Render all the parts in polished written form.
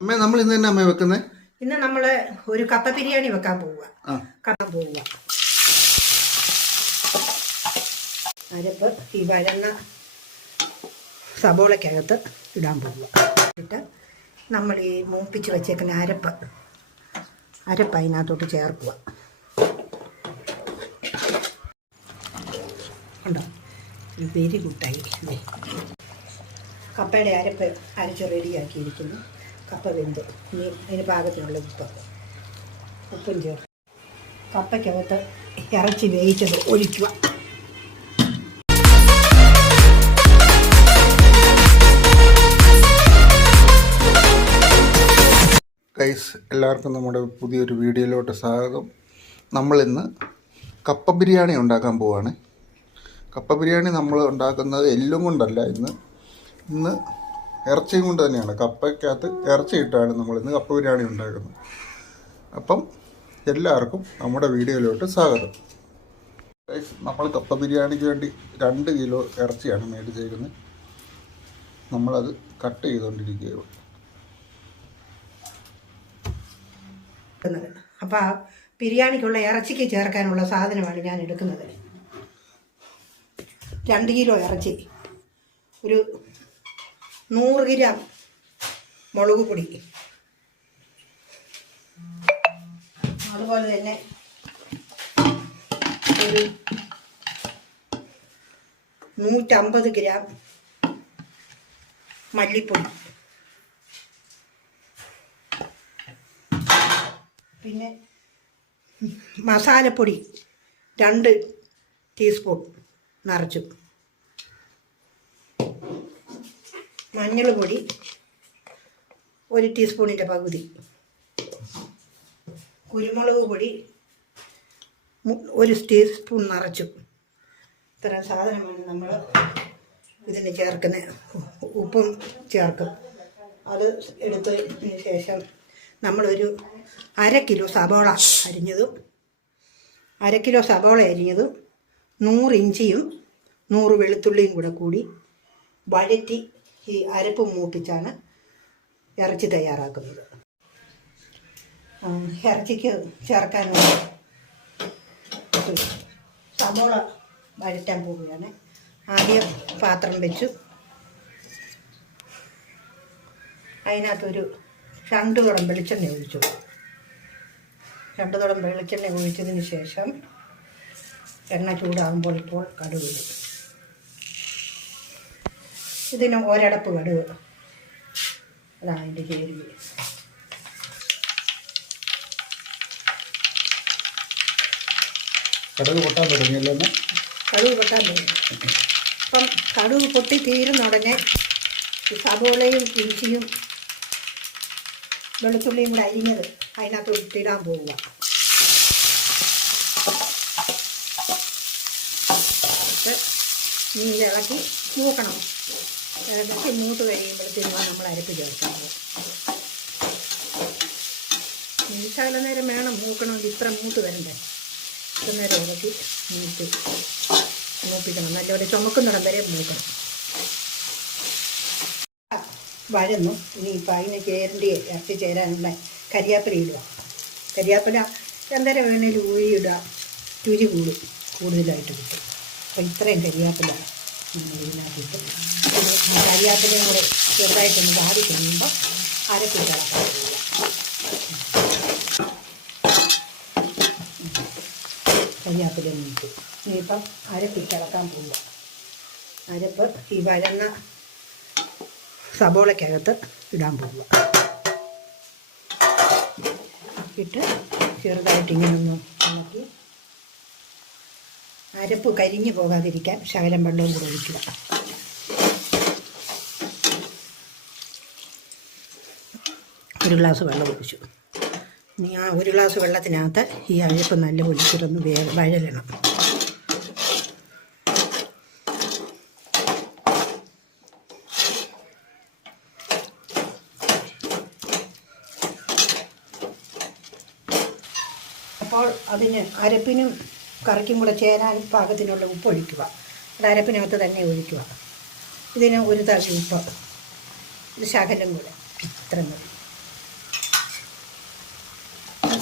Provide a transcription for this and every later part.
അമ്മേ നമ്മൾ ഇന്ന് തന്നെ അമ്മ വെക്കുന്നത്? ഇന്ന് നമ്മൾ ഒരു കപ്പ ബിരിയാണി വെക്കാൻ പോവുക. അരപ്പ് ഈ വഴന്ന സബോളയ്ക്കകത്ത് ഇടാൻ പോവുക. എന്നിട്ട് നമ്മൾ ഈ മൂപ്പിച്ച് വെച്ചേക്കുന്ന അരപ്പ് അതിനകത്തോട്ട് ചേർക്കുക. ഉണ്ടോ? വെരി ഗുഡായി. കപ്പയുടെ അരപ്പ് അരച്ച് റെഡിയാക്കിയിരിക്കുന്നു. കപ്പ വെന്ത് ഇനി അതിന് പാകത്തിനുള്ള ഉപ്പും ചേർത്ത് കപ്പയ്ക്കകത്ത് ഇറച്ചി വേവിച്ചത് ഒഴിക്കുക. ഗൈസ്, എല്ലാവർക്കും നമ്മുടെ പുതിയൊരു വീഡിയോയിലോട്ട് സ്വാഗതം. നമ്മളിന്ന് കപ്പ ബിരിയാണി ഉണ്ടാക്കാൻ പോവാണ്. കപ്പ ബിരിയാണി നമ്മൾ ഉണ്ടാക്കുന്നത് എല്ലും കൊണ്ടല്ല, ഇന്ന് ഇറച്ചിയും കൊണ്ട് തന്നെയാണ്. കപ്പയ്ക്കകത്ത് ഇറച്ചി ഇട്ടാണ് നമ്മളിന്ന് കപ്പ ബിരിയാണി ഉണ്ടാക്കുന്നത്. അപ്പം എല്ലാവർക്കും നമ്മുടെ വീഡിയോയിലോട്ട് സ്വാഗതം. ഗൈസ്, നമ്മൾ കപ്പ ബിരിയാണിക്ക് വേണ്ടി 2 കിലോ ഇറച്ചിയാണ് മേടിച്ചേക്കുന്നത്. നമ്മളത് കട്ട് ചെയ്തുകൊണ്ടിരിക്കുകയാണ്. അപ്പോൾ ആ ബിരിയാണിക്കുള്ള ഇറച്ചിക്ക് ചേർക്കാനുള്ള സാധനമാണ് ഞാൻ എടുക്കുന്നത്. 2 കിലോ ഇറച്ചി, ഒരു 100 ഗ്രാം മുളക് പൊടി, അതുപോലെ തന്നെ ഒരു 150 ഗ്രാം മല്ലിപ്പൊടി, പിന്നെ മസാലപ്പൊടി 2 ടീസ്പൂൺ നിറച്ചു, മഞ്ഞൾ പൊടി 1 ടീസ്പൂണിൻ്റെ പകുതി, കുരുമുളക് പൊടി 1 ടീസ്പൂൺ നിറച്ചു. ഇത്തരം സാധനമാണ് നമ്മൾ ഇതിന് ചേർക്കുന്നത്. ഉപ്പും ചേർക്കും. അത് എടുത്തതിന് ശേഷം നമ്മളൊരു 1/2 കിലോ സബോള അരിഞ്ഞതും 100 ഇഞ്ചിയും 100 വെളുത്തുള്ളിയും കൂടി വഴറ്റി ഈ അരപ്പ് മൂപ്പിച്ചാണ് ഇറച്ചി തയ്യാറാക്കുന്നത്. ഇറച്ചിക്ക് ചേർക്കാനുള്ള സബോള വഴറ്റാൻ പോവുകയാണ്. ആദ്യം പാത്രം വെച്ചു, അതിനകത്തൊരു 2 കുടം വെളിച്ചെണ്ണ ഒഴിച്ചു. 2 കുടം വെളിച്ചെണ്ണ ഒഴിച്ചതിന് ശേഷം എണ്ണ ചൂടാകുമ്പോൾ ഇപ്പോൾ കടുക് ഇടും. ഇതിന് ഒരടപ്പ് കടുക്, അതാണ് അതിൻ്റെ ചേരുവ. കടുക് പൊട്ടാൻ തുടങ്ങിയല്ലോ. കടുക് പൊട്ടാൻ തുടങ്ങി. അപ്പം കടുക് പൊട്ടി തീരുന്ന ഉടനെ ഈ സബോളയും ഇഞ്ചിയും വെളുത്തുള്ളിയും കൂടെ അരിഞ്ഞത് അതിനകത്ത് ഇട്ടിടാൻ പോവുക. ഇളക്കി മൂക്കണം. ഇളക്കി മൂത്ത് കഴിയുമ്പോഴത്തേക്കും നമ്മൾ അരപ്പ് ചേർക്കാൻ പോകും. ശകല നേരം വേണം മൂക്കണമെങ്കിൽ, ഇത്ര മൂത്ത് വരണ്ടേ. ഇത്ര നേരം ഇളക്കി മൂപ്പിക്കണം. നല്ലപോലെ ചുമക്കുന്നിടം വരെ മൂക്കണം. വഴന്നു. ഇനിയിപ്പോൾ അതിന് ഇറച്ചി ചേരാനുള്ള കരിയാപ്പില ഇടുക. കരിയാപ്പില എന്തര വേണേലും ഇടുക, രുചി കൂടുതലായിട്ട് കിട്ടും. അപ്പോൾ ഇത്രയും കരിയാപ്പില നമ്മൾ ഇതിനകത്തിട്ട് കരിയാപ്പിലയും കൂടെ ചെറുതായിട്ടൊന്ന് വാടി കഴിയുമ്പോൾ അരപ്പിട്ട് ഇളക്കാൻ പോവുക. കരിയാപ്പില നീക്കും. ഇനിയിപ്പം അരപ്പിട്ട് ഇളക്കാൻ പോവുക. അരപ്പ് ഈ വഴന്ന സബോളയ്ക്കകത്ത് ഇടാൻ പോവുക. ഇട്ട് ചെറുതായിട്ട് ഇങ്ങനൊന്ന് ഇളക്കി അരപ്പ് കരിഞ്ഞു പോകാതിരിക്കാൻ ശകലം വെള്ളവും കൂടെ ഒഴിക്കുക. ഒരു ഗ്ലാസ് വെള്ളം ഒഴിച്ചു. ഇനി ആ 1 ഗ്ലാസ് വെള്ളത്തിനകത്ത് ഈ അരപ്പ് നല്ല ഒഴിച്ചിട്ടൊന്ന് വഴലണം. അപ്പോൾ അതിന് അരപ്പിനും കറിക്കും കൂടെ ചേരാൻ പാകത്തിനുള്ള ഉപ്പ് ഒഴിക്കുക. അത് അരപ്പിനകത്ത് തന്നെ ഒഴിക്കുക. ഇതിന് 1 തവി ഉപ്പ്, ഇത് ശകലം കൂടെ ഇത്ര മതി.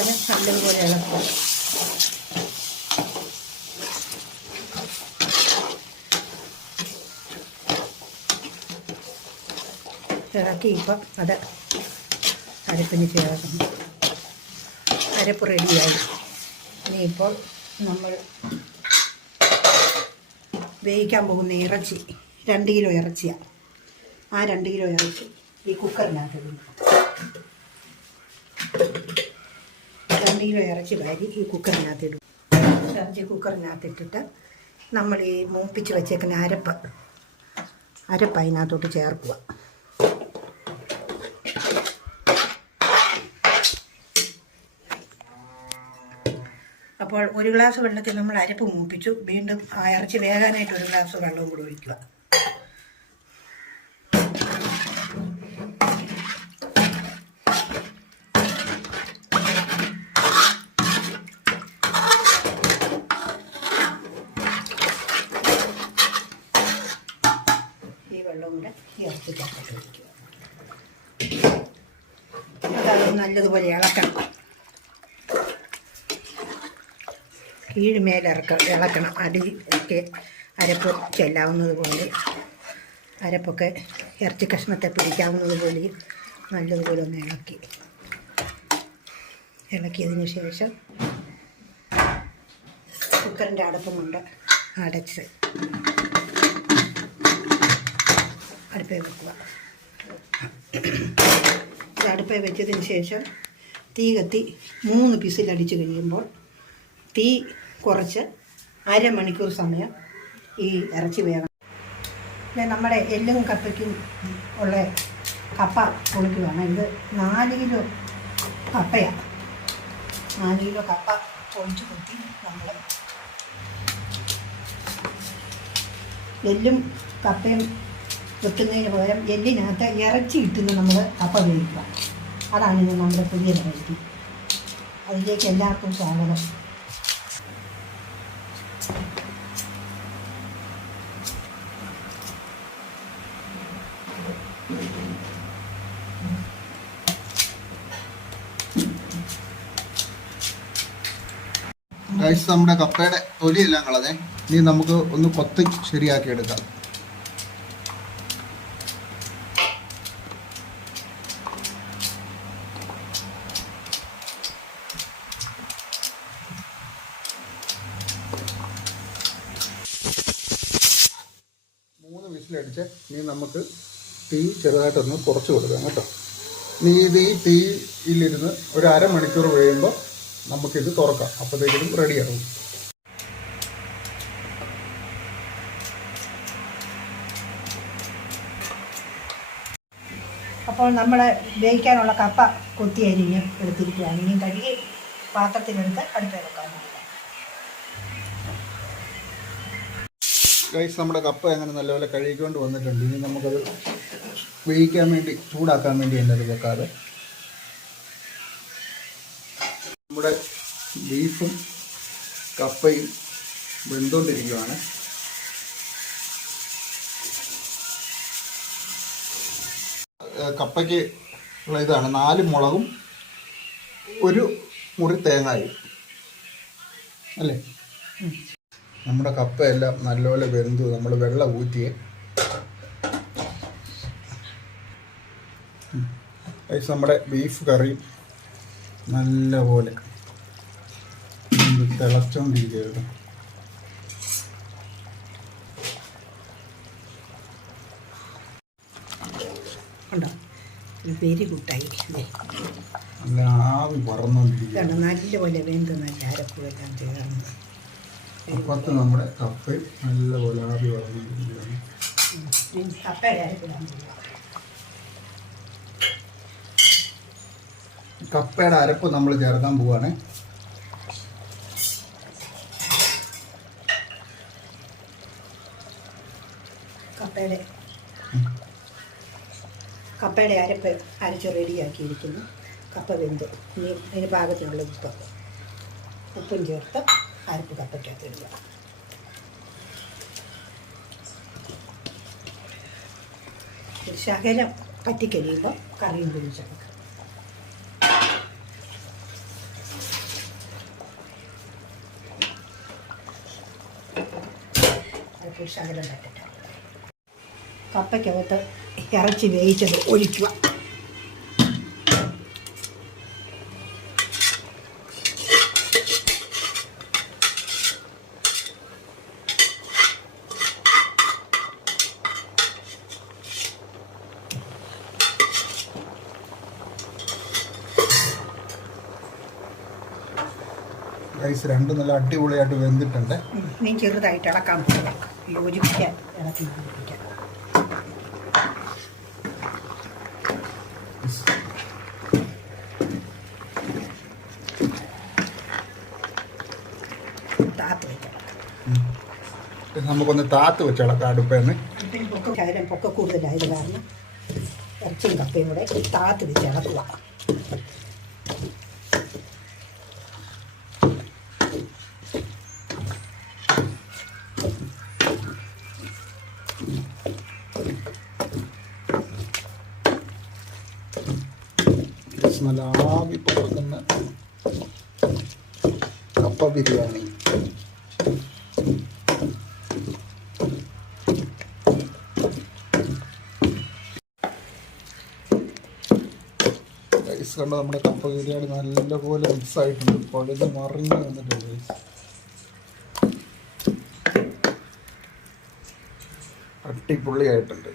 എന്നിട്ടത് നല്ലതുപോലെ ഇളക്കുക. ഇളക്കി ഇപ്പം അത് അരപ്പിന് ചേർക്കുന്നു. അരപ്പ് റെഡിയായി. ഇനിയിപ്പോൾ നമ്മൾ വേവിക്കാൻ പോകുന്ന ഇറച്ചി 2 കിലോ ഇറച്ചിയാണ്. ആ 2 കിലോ ഇറച്ചി ഈ കുക്കറിനകത്ത് ഇടുന്നു. 2 കിലോ ഇറച്ചി വാരി ഈ കുക്കറിനകത്ത് ഇടും. ഇറച്ചി കുക്കറിനകത്ത് ഇട്ടിട്ട് നമ്മൾ ഈ മൂപ്പിച്ച് വെച്ചേക്കുന്ന അരപ്പ് അതിനകത്തോട്ട് ചേർക്കുക. അപ്പോൾ 1 ഗ്ലാസ് വെള്ളത്തിൽ നമ്മൾ അരപ്പ് മൂപ്പിച്ചു. വീണ്ടും ആ ഇറച്ചി വേകാനായിട്ട് 1 ഗ്ലാസ് വെള്ളവും കൂടി ഒഴിക്കുക. ഈ വെള്ളവും കൂടെ ഈ ഇറച്ചിക്കകത്തോട്ട് ഒഴിക്കുക. അത് നല്ലതുപോലെ ഇളക്കണം. കീഴ്മേൽ ഇളക്കണം. അടിയൊക്കെ അരപ്പ് ചെല്ലാവുന്നത് പോലെ, അരപ്പൊക്കെ ഇറച്ചി കഷ്ണത്തെ പിടിക്കാവുന്നത് പോലെ നല്ലതുപോലെ ഒന്ന് ഇളക്കിയതിന് ശേഷം കുക്കറിൻ്റെ അടപ്പും കൊണ്ട് അടച്ച് അടുപ്പേ വെക്കുക. അടുപ്പേ വെച്ചതിന് ശേഷം തീ കത്തി 3 പിസിലടിച്ച് കഴിയുമ്പോൾ തീ കുറച്ച് അരമണിക്കൂർ സമയം ഈ ഇറച്ചി വേണം. നമ്മുടെ എല്ലും കപ്പയ്ക്കും ഉള്ള കപ്പ പൊളിക്കുകയാണ്. ഇത് 4 കിലോ കപ്പയാണ്. 4 കിലോ കപ്പ പൊളിച്ച് കുത്തി നമ്മൾ എല്ലും കപ്പയും വെക്കുന്നതിന് പകരം എല്ലിനകത്ത് ഇറച്ചി ഇട്ടുന്ന നമ്മൾ കപ്പ വേവിക്കുക. അതാണ് ഇത് നമ്മുടെ പുതിയ റെസിപ്പി. അതിലേക്ക് എല്ലാവർക്കും സ്വാഗതം. ഗൈസ്, നമ്മുടെ കപ്പയുടെ തൊലിയെല്ലാം കളഞ്ഞേ. ഇനി നമുക്ക് ഒന്ന് കൊത്തി ശരിയാക്കി എടുക്കാം. വിസിലടിച്ച് ഇനി നമുക്ക് തീ ചെറുതായിട്ടൊന്ന് കുറച്ച് കൊടുക്കാം കേട്ടോ. ഇനി ഇത് ഈ തീയിലിരുന്ന് 1/2 മണിക്കൂർ കഴിയുമ്പോൾ നമുക്കിത് തുറക്കാം. അപ്പോഴത്തേക്കും റെഡിയാകും. അപ്പോൾ നമ്മൾ വേവിക്കാനുള്ള കപ്പ കൊത്തി അരിഞ്ഞ് എടുത്തിരിക്കുകയാണ്. ഇനി കഴുകി പാത്രത്തിലെടുത്ത് അടുപ്പിൽ വെക്കാവുന്നതാണ്. ഗൈസ്, നമ്മുടെ കപ്പ അങ്ങനെ നല്ലപോലെ കഴുകിക്കൊണ്ട് വന്നിട്ടുണ്ട്. ഇനി നമുക്കത് വേവിക്കാൻ വേണ്ടി, ചൂടാക്കാൻ വേണ്ടി എന്നത് വെക്കാതെ നമ്മുടെ ബീഫും കപ്പയും വെന്തുകൊണ്ടിരിക്കുകയാണ്. കപ്പയ്ക്ക് ഉള്ള ഇതാണ് 4 മുളകും 1 മുറി തേങ്ങായും അല്ലേ. നമ്മുടെ കപ്പയെല്ലാം നല്ലപോലെ വെന്തു. നമ്മൾ വെള്ളം ഊറ്റിയേ. നമ്മുടെ ബീഫ് കറി നല്ലപോലെ തിളച്ചോണ്ടിരിക്കുകയാണ്. ഉണ്ടോ? വെരി ഗുഡായി. നല്ല ആവി പറന്നുകൊണ്ടിരിക്കുകയാണ്. നല്ലപോലെ വെന്ത് നല്ല അരപ്പുമെല്ലാം ചേർന്ന് അപ്പുറത്ത് നമ്മുടെ കപ്പയും നല്ലപോലെ ആവി പറന്നുകൊണ്ടിരിക്കുകയാണ്. കപ്പയുടെ അരപ്പിടാൻ പോകുക. കപ്പയുടെ അരപ്പ് നമ്മൾ ചേർക്കാൻ പോവാണ്. കപ്പയുടെ അരപ്പ് അരച്ച് റെഡിയാക്കിയിരിക്കുന്നു. കപ്പ വെന്ത് ഇനി അതിന് പാകത്തിനുള്ള ഉപ്പും ചേർത്ത് അരപ്പ് കപ്പയ്ക്കകത്ത് ഇടുക. ഒരു ശകലം പറ്റിക്കഴിയുമ്പോൾ കറിയും പൊടിച്ചെടുക്കുക. ഒരു ശകലം തട്ടിട്ട് കപ്പയ്ക്കകത്ത് ഇറച്ചി വേവിച്ചത് ഒഴിക്കുക. റൈസ് രണ്ടും നല്ല അടിപൊളിയായിട്ട് വെന്തിട്ടുണ്ട്. നീ ചെറുതായിട്ട് ഇളക്കാൻ പോകുക, യോജിപ്പിക്കാൻ ഇളക്കി യോജിപ്പിക്കാൻ. താത്ത് വെച്ചളക്കാം. നമുക്കൊന്ന് താത്ത് വെച്ചിളക്കാം അടുപ്പേന്ന്. പൊക്ക കൂടുതലായത് കാരണം ഇറച്ചിയും കപ്പയും കൂടെ താത്ത് വെച്ചിളക്കുക. നല്ല ആവി പറക്കുന്ന കപ്പ ബിരിയാണി. റൈസ് കണ്ട നമ്മുടെ കപ്പ ബിരിയാണി നല്ലപോലെ മിക്സ് ആയിട്ടുണ്ട്, കുഴഞ്ഞ് മറിഞ്ഞ് വന്നിട്ടുണ്ട്. റൈസ് അടിപൊളിയായിട്ടുണ്ട്.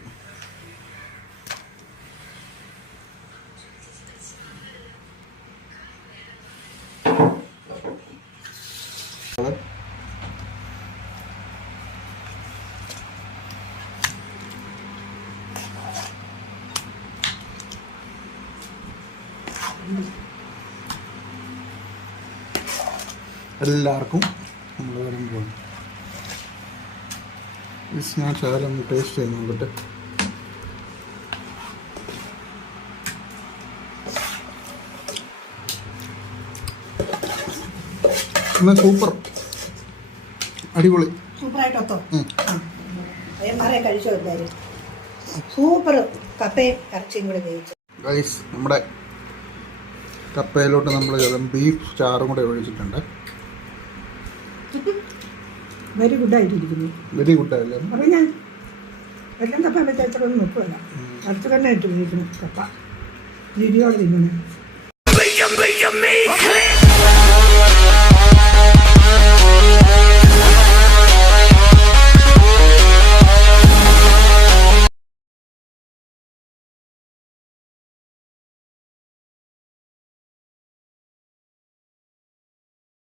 എല്ലാവർക്കും നമ്മൾ വരുമ്പോൾ ഞാൻ ശകലം ടേസ്റ്റ് ചെയ്ത് നോക്കട്ടെ. എന്നാൽ സൂപ്പർ, അടിപൊളി, സൂപ്പറായിട്ടോ. മാറെ കഴിച്ചോ എല്ലാവരും. സൂപ്പർ കപ്പയും ഇറച്ചിയും കൂടെ വേവിച്ചു. ഗൈസ് നമ്മുടെ കപ്പയിലോട്ട് നമ്മൾ ബീഫ് ചാറും കൂടെ ഒഴിച്ചിട്ടുണ്ട്. വെരി ഗുഡായിട്ടിരിക്കുന്നു. വെരി ഗുഡായില്ലേ? അപ്പം ഞാൻ എല്ലാം കപ്പ വെച്ചാൽ ഇത്ര ഒന്നും നോക്കുമല്ല, അടുത്ത് തന്നെ ഇട്ടിരിക്കുന്നു കപ്പ രുചിയോടെ തിന്നുന്നു.